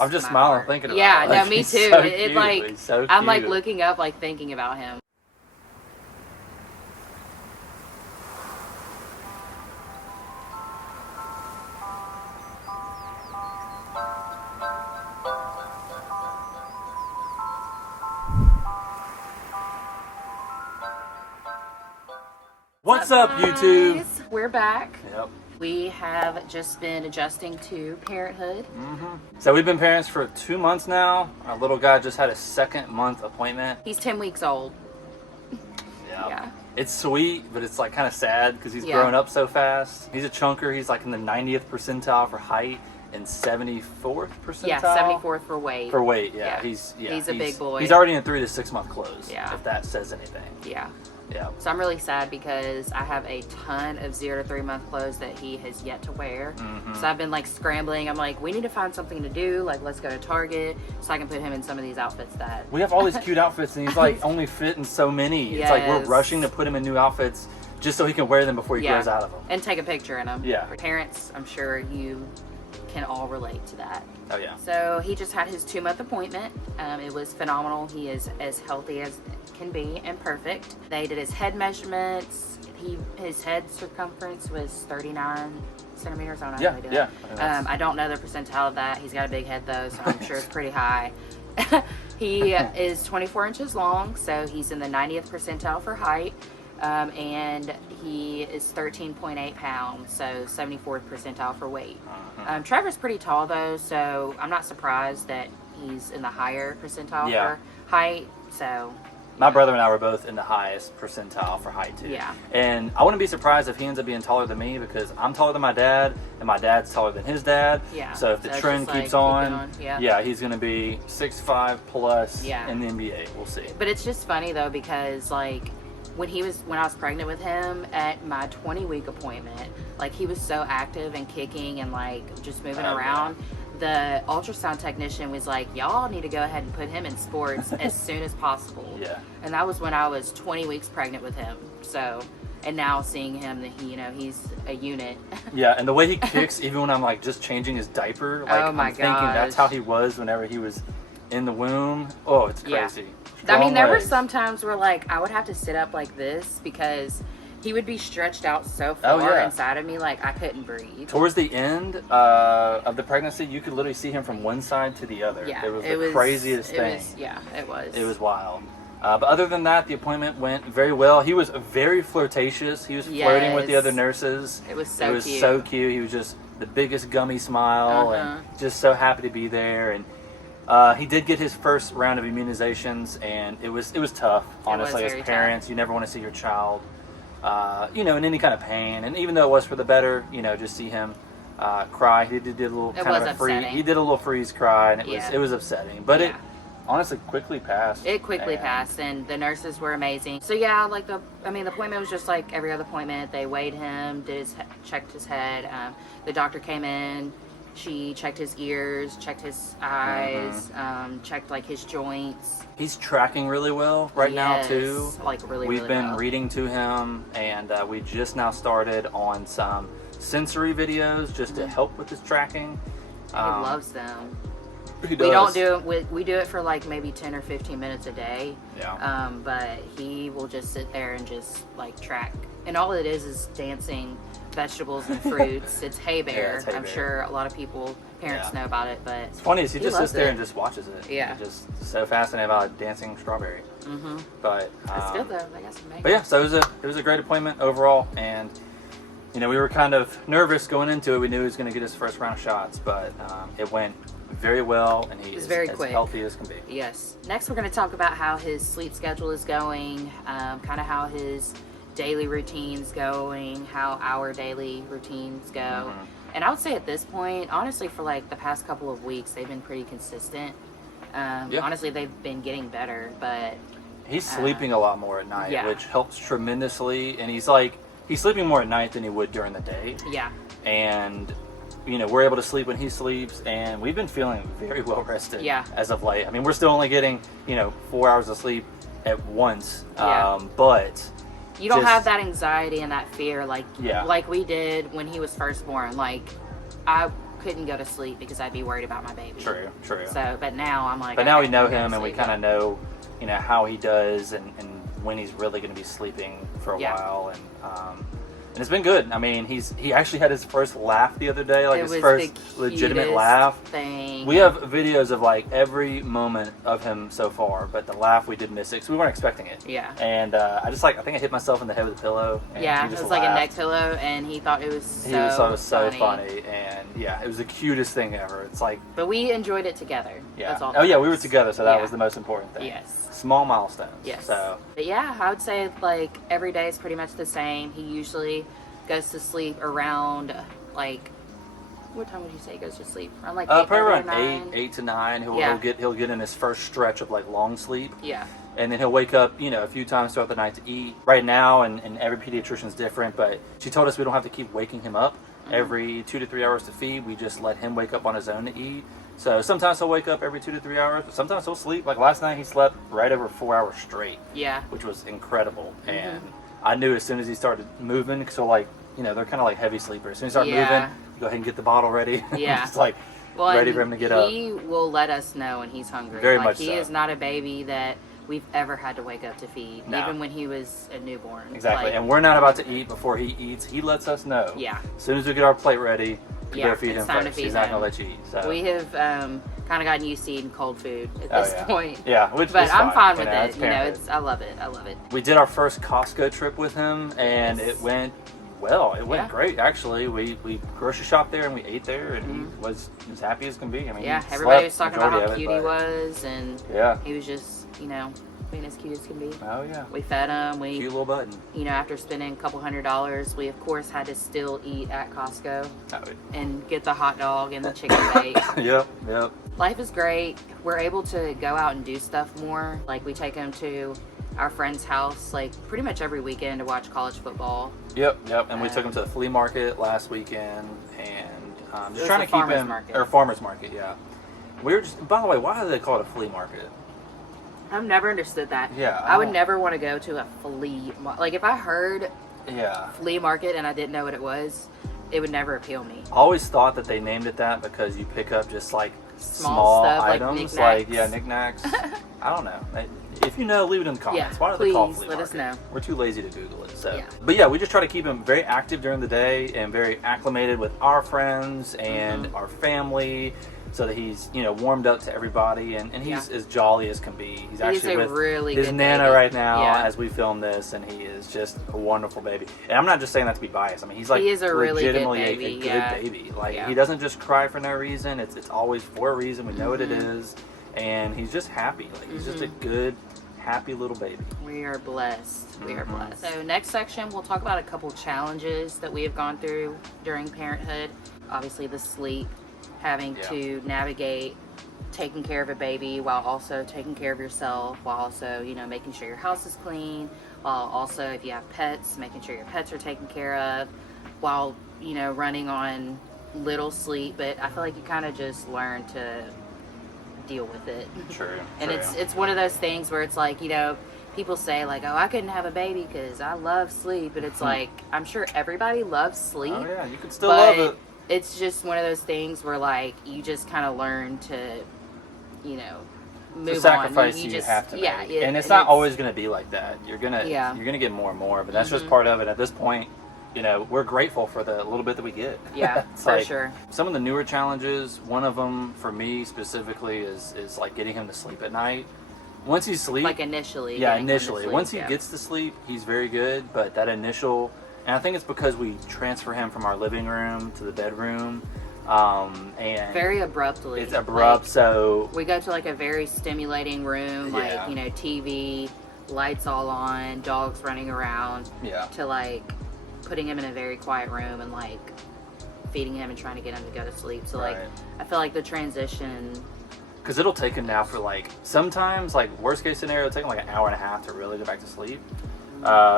I'm just smiling thinking about it. Yeah, Like, no, me he's too. so It cute. like He's so I'm like cute. looking up, like thinking about him. What's up, YouTube? Guys? We're back. Yep. We have just been adjusting to Parenthood. So we've been parents for 2 months now. Our little guy just had a 2nd-month appointment. He's 10 weeks old. Yeah. Yeah. It's sweet, but it's like kind of sad because he's Yeah. growing up so fast. He's a chunker. He's like in the 90th percentile for height and 74th percentile. Yeah, 74th for weight. For weight, yeah. Yeah. He's a big boy. He's already in 3 to 6 month clothes. Yeah. If that says anything. Yeah. Yeah. So I'm really sad because I have a ton of 0 to 3 month clothes that he has yet to wear. So I've been like scrambling. I'm like, we need to find something to do. Like, let's go to Target so I can put him in some of these outfits that. We have all these cute outfits, and he's like only fit in so many. It's like we're Yes. rushing to put him in new outfits just so he can wear them before he grows out of them. And take a picture in them. Yeah. Parents, I'm sure you can all relate to that. Oh yeah. So he just had his 2-month appointment. It was phenomenal. He is as healthy as can be and perfect. They did his head measurements. His head circumference was 39 centimeters. I don't know how they did it. I don't know the percentile of that. He's got a big head though, so I'm sure it's pretty high. He is 24 inches long, so he's in the 90th percentile for height. And he is 13.8 pounds, so 74th percentile for weight. Trevor's pretty tall though, so I'm not surprised that he's in the higher percentile for height. So my brother and I were both in the highest percentile for height too. Yeah. And I wouldn't be surprised if he ends up being taller than me because I'm taller than my dad and my dad's taller than his dad. Yeah. So if the So trend just, like, keeps keep on, going. he's going to be 6'5" plus Yeah. in the NBA. We'll see. But it's just funny though because like when I was pregnant with him at my 20-week appointment, like he was so active and kicking and like just moving around. The ultrasound technician was like, y'all need to go ahead and put him in sports as soon as possible. Yeah. And that was when I was 20 weeks pregnant with him. So, and now seeing him, that he's a unit. Yeah, and the way he kicks, even when I'm like just changing his diaper, like Oh my I'm thinking that's how he was whenever he was in the womb. Oh, it's crazy. I mean, there were legs. some times where like I would have to sit up like this because he would be stretched out so far inside of me, like I couldn't breathe. Towards the end of the pregnancy, you could literally see him from one side to the other. Yeah, it was the craziest thing. It was. It was wild. But other than that, the appointment went very well. He was very flirtatious. He was flirting with the other nurses. It was so cute. So cute. He was just the biggest gummy smile and just so happy to be there. And he did get his first round of immunizations, and it was tough. Honestly, as parents, you never want to see your child, in any kind of pain. And even though it was for the better, just see him cry. He did a little He did a little freeze cry, and it was upsetting. But it honestly quickly passed. It quickly passed, and the nurses were amazing. So yeah, like the appointment was just like every other appointment. They weighed him, checked his head. The doctor came in. She checked his ears, checked his eyes, checked like his joints. He's tracking really well now too. Like really, We've really been well. reading to him, and we just now started on some sensory videos just to help with his tracking. He loves them. He does. We don't do it. We do it for like maybe 10 or 15 minutes a day. Yeah. But he will just sit there and just like track, and all it is dancing vegetables and fruits. It's Hay Bear. Hay I'm Bear. sure a lot of parents know about it, but it's funny is he just sits there it. and just watches it. Yeah. He's just so fascinated about a dancing strawberry. But it's good though. They got some bacon. But yeah, so it was a great appointment overall, and we were kind of nervous going into it. We knew he was going to get his first round of shots, but it went very well, and he is very as quick. healthy as can be. Yes. Next, we're going to talk about how his sleep schedule is going, kind of how his daily routines going, how our daily routines go. And I would say at this point, honestly, for like the past couple of weeks, they've been pretty consistent. Honestly, they've been getting better, but he's sleeping a lot more at night, yeah. which helps tremendously. And he's sleeping more at night than he would during the day. Yeah. And we're able to sleep when he sleeps, and we've been feeling very well rested as of late. I mean, we're still only getting 4 hours of sleep at once, but you don't have that anxiety and that fear like we did when he was first born. Like I couldn't go to sleep because I'd be worried about my baby. True. So, but now I'm like. But now we know him, and we kind of know, how he does, and when he's really going to be sleeping for a while, and it's been good. I mean, he actually had his first laugh the other day, like his first legitimate laugh. We have videos of like every moment of him so far, but the laugh we did miss it because we weren't expecting it. Yeah. And I think I hit myself in the head with a pillow. And yeah, it was laughed. Like a neck pillow, and he thought it was so. He thought it was so funny, and yeah, it was the cutest thing ever. It's like. But we enjoyed it together. Yeah. That's all. Oh yeah, we were together, so that was the most important thing. Yes. Small milestones. Yes. So. But yeah, I would say like every day is pretty much the same. He usually goes to sleep around like, what time would you say he goes to sleep? Around like probably around 8 to 9. He'll get in his first stretch of like long sleep. Yeah. And then he'll wake up, a few times throughout the night to eat. Right now, and every pediatrician is different, but she told us we don't have to keep waking him up every 2 to 3 hours to feed. We just let him wake up on his own to eat. So sometimes he'll wake up every 2 to 3 hours, but sometimes he'll sleep. Like last night, he slept right over 4 hours straight. Yeah. Which was incredible. And I knew as soon as he started moving, so like, they're kind of like heavy sleepers. As soon as he started moving, go ahead and get the bottle ready. Yeah. Just like ready for him to get up. He will let us know when he's hungry. Very much so. He is not a baby that we've ever had to wake up to feed, even when he was a newborn. Exactly. And we're not about to eat before he eats. He lets us know. Yeah. As soon as we get our plate ready, we go feed him first. He's not going to let you eat. So. We have kind of gotten used to eating cold food at this point. Yeah, but I'm fine with it. I love it. We did our first Costco trip with him, and it went well. It went great, actually. We grocery shopped there and we ate there, and he was as happy as can be. I mean, everybody was talking about how cute he was, and he was just, being as cute as can be. Oh yeah. We fed him. Cute little button. After spending a couple $100s, we of course had to still eat at Costco and get the hot dog and the chicken bake. Yep. Life is great. We're able to go out and do stuff more. Like we take him to our friend's house like pretty much every weekend to watch college football. Yep. And we took him to the flea market last weekend, and just trying to keep him farmer's market. Yeah. We were just. By the way, why do they call it a flea market? I've never understood that. Yeah. I would never want to go to a flea market. Like if I heard flea market and I didn't know what it was, it would never appeal me. I always thought that they named it that because you pick up just like small stuff, items, knickknacks. I don't know. If you know, leave it in the comments. Why do they call it flea market? Let us know. We're too lazy to Google it. So, but yeah, we just try to keep him very active during the day and very acclimated with our friends and our family, so that he's warmed up to everybody, and he's as jolly as can be. He's actually with really his Nana right now as we film this, and he is just a wonderful baby. And I'm not just saying that to be biased. I mean, he's like he is a really legitimately good baby. a good baby. Like he doesn't just cry for no reason. It's always for a reason. We know what it is, and he's just happy. Like he's just a good, happy little baby. We are blessed. We are blessed. So next section, we'll talk about a couple challenges that we have gone through during parenthood. Obviously, the sleep. Having to navigate taking care of a baby while also taking care of yourself, while also, making sure your house is clean, while also, if you have pets, making sure your pets are taken care of, while, running on little sleep. But I feel like you kind of just learn to deal with it. True. And it's one of those things where it's like, people say like, oh, I couldn't have a baby because I love sleep. But it's like, I'm sure everybody loves sleep. Oh yeah, you can still love it. It's just one of those things where like you just kind of learn to, move on. It's a sacrifice you have to make. And it's not always going to be like that. You're gonna get more and more, but that's just part of it. At this point, we're grateful for the little bit that we get. Yeah, for sure. Some of the newer challenges, one of them for me specifically is like getting him to sleep at night. Once he's asleep, like initially. Yeah, initially. Once he gets to sleep, he's very good. But that initial. And I think it's because we transfer him from our living room to the bedroom, and very abruptly. It's abrupt, so we go to like a very stimulating room, like TV, lights all on, dogs running around. To like putting him in a very quiet room and like feeding him and trying to get him to go to sleep. So like I feel like the transition. Because it'll take him now for like sometimes like worst case scenario, it'll take him like an hour and a half to really go back to sleep.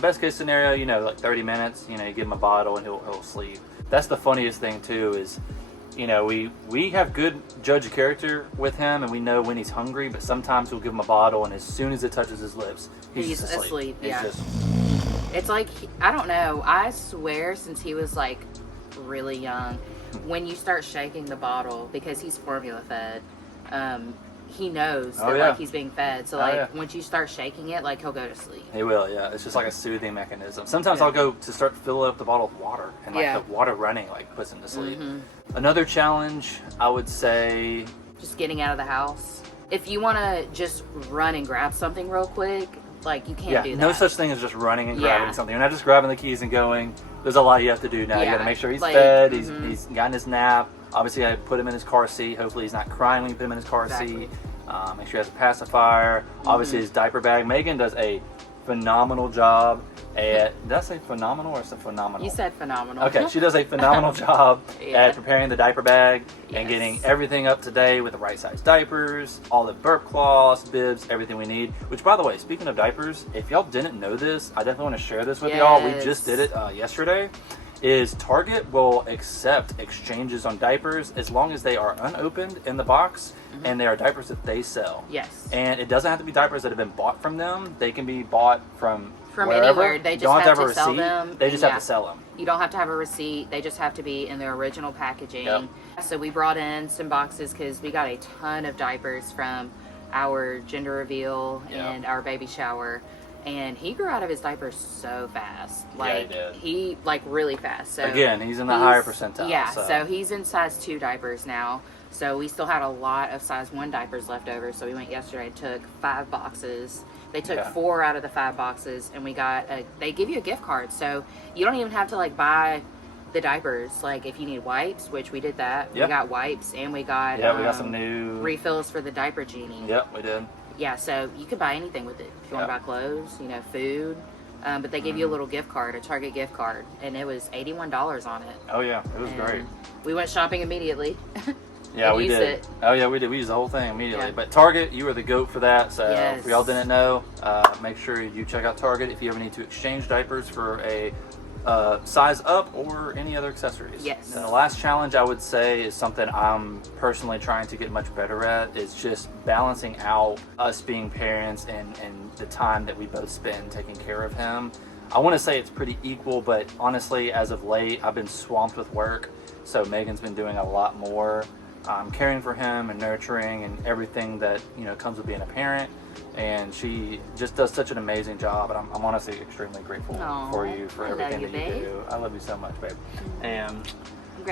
Best case scenario, like 30 minutes, you give him a bottle and he'll sleep. That's the funniest thing too is, we have good judge of character with him and we know when he's hungry, but sometimes we'll give him a bottle and as soon as it touches his lips, he's asleep. It's like, I don't know, I swear since he was like really young, when you start shaking the bottle, because he's formula fed, he knows that yeah. like he's being fed. So like once you start shaking it, like he'll go to sleep. He will, yeah. It's just like a soothing mechanism. Sometimes I'll go to start filling up the bottle with water, and like the water running like puts him to sleep. Another challenge, I would say, just getting out of the house. If you want to just run and grab something real quick, like you can't do that. No such thing as just running and grabbing something. You're not just grabbing the keys and going. There's a lot you have to do now. You got to make sure he's fed. He's gotten his nap. Obviously, I put him in his car seat. Hopefully, he's not crying when you put him in his car seat. Make sure he has a pacifier. Obviously, his diaper bag. Megan does a phenomenal job at. Did I say phenomenal or said phenomenal? You said phenomenal. Okay, she does a phenomenal job at preparing the diaper bag and getting everything up to date with the right size diapers, all the burp cloths, bibs, everything we need. Which, by the way, speaking of diapers, if y'all didn't know this, I definitely want to share this with y'all. We just did it yesterday. Is Target will accept exchanges on diapers as long as they are unopened in the box and they are diapers that they sell. Yes. And it doesn't have to be diapers that have been bought from them. They can be bought from wherever. Anywhere. They just have to sell them. They just have to sell them. You don't have to have a receipt. They just have to be in their original packaging. So we brought in some boxes because we got a ton of diapers from our gender reveal and our baby shower. And he grew out of his diapers so fast. Like, he like really fast. So again, he's in the higher percentile. Yeah, so he's in size 2 diapers now. So we still had a lot of size 1 diapers left over. So we went yesterday and took 5 boxes. They took 4 out of the 5 boxes, and we got they give you a gift card. So you don't even have to like buy the diapers. Like if you need wipes, which we did that. We got wipes, and we got we got some new refills for the diaper genie. Yep, we did. Yeah, so you could buy anything with it. If you want to buy clothes, food. But they give you a little gift card, a Target gift card, and it was $81 on it. Oh, yeah. It was great. We went shopping immediately. Yeah, we did. Oh, yeah, we did. We used the whole thing immediately. Yeah. But Target, you were the GOAT for that. So if y'all didn't know, make sure you check out Target if you ever need to exchange diapers for a size up or any other accessories. Yes. And the last challenge I would say is something I'm personally trying to get much better at is just balancing out us being parents and the time that we both spend taking care of him. I want to say it's pretty equal, but honestly, as of late, I've been swamped with work. So Megan's been doing a lot more caring for him and nurturing and everything that comes with being a parent. And she just does such an amazing job, and I'm honestly extremely grateful for you for everything that you do. I love you so much, babe. And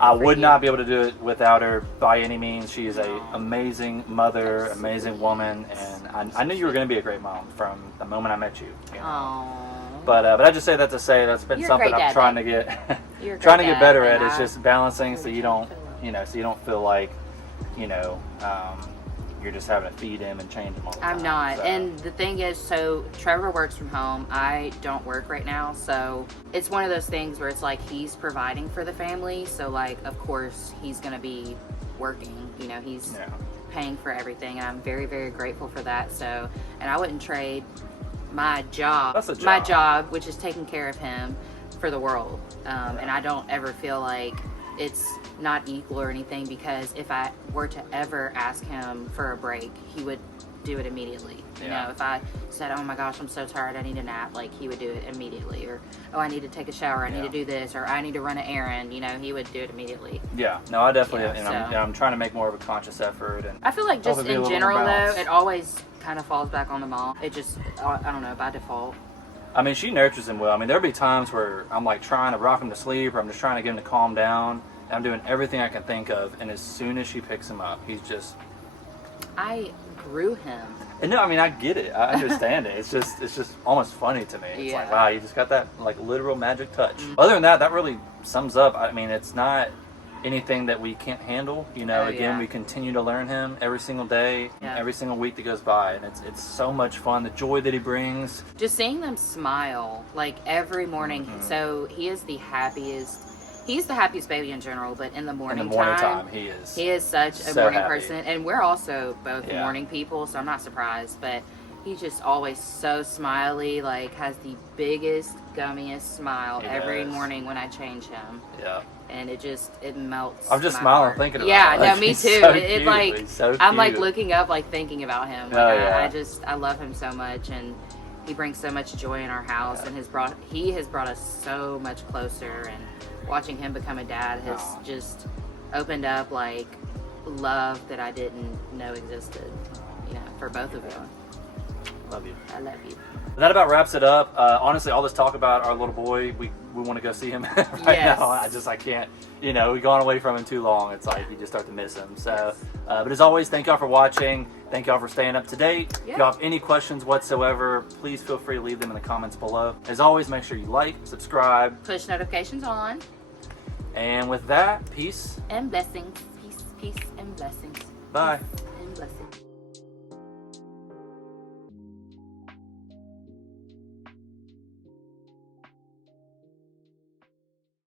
I would not be able to do it without her by any means. She is an amazing mother, amazing woman, and I knew you were going to be a great mom from the moment I met you. But I just say that to say that's been something I'm trying to get better at. It's just balancing so you don't feel like you're just having to feed him and change him all the time. I'm not. So. And the thing is, so Trevor works from home. I don't work right now. So it's one of those things where it's like he's providing for the family. So like, of course, he's going to be working. He's paying for everything. And I'm very, very grateful for that. So, and I wouldn't trade my job, which is taking care of him, for the world. And I don't ever feel like it's not equal or anything, because if I were to ever ask him for a break, he would do it immediately. If I said, oh my gosh, I'm so tired, I need a nap, like he would do it immediately. Or, oh, I need to take a shower, I need to do this, or I need to run an errand, he would do it immediately. Yeah, no, I definitely, I'm trying to make more of a conscious effort. And I feel like just in general though, it always kind of falls back on the mom. It just, I don't know, by default. I mean, she nurtures him well. I mean, there'll be times where I'm like trying to rock him to sleep, or I'm just trying to get him to calm down. And I'm doing everything I can think of, and as soon as she picks him up, he's just... I grew him. And no, I mean, I get it. I understand it. It's just almost funny to me. It's like, wow, you just got that like literal magic touch. Other than that, that really sums up. I mean, it's not anything that we can't handle. Again, we continue to learn him every single day, every single week that goes by, and it's so much fun. The joy that he brings. Just seeing them smile like every morning. So he is the happiest. He's the happiest baby in general, but in the morning time, he is such a morning person. And we're also both morning people, so I'm not surprised. But he's just always so smiley, like has the biggest, gummiest smile every morning when I change him. Yeah. And it melts. I'm just smiling thinking about it. Yeah, no, me too. So I'm like looking up, like thinking about him. Like, I love him so much, and He brings so much joy in our house, and he has brought us so much closer. And watching him become a dad has just opened up like love that I didn't know existed. You know, for both of you. Love you. I love you. That about wraps it up. Honestly, all this talk about our little boy, we want to go see him right now. I can't, you know, we've gone away from him too long. It's like you just start to miss him. So, but as always, thank y'all for watching. Thank y'all for staying up to date. If y'all have any questions whatsoever, please feel free to leave them in the comments below. As always, make sure you like, subscribe. Push notifications on. And with that, peace. And blessings. Peace and blessings. Bye. Peace and blessings.